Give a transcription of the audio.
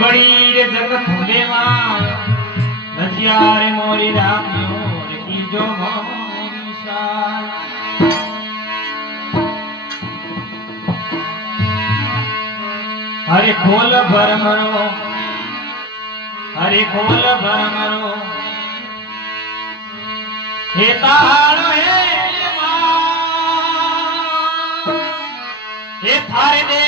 बड़ी रे जगत भूले माया रजिया रे मोरी राखियो रे की जो मोरी साय हरे खोल भर मरो हरे खोल भर मरो हे तारो हे थारे दे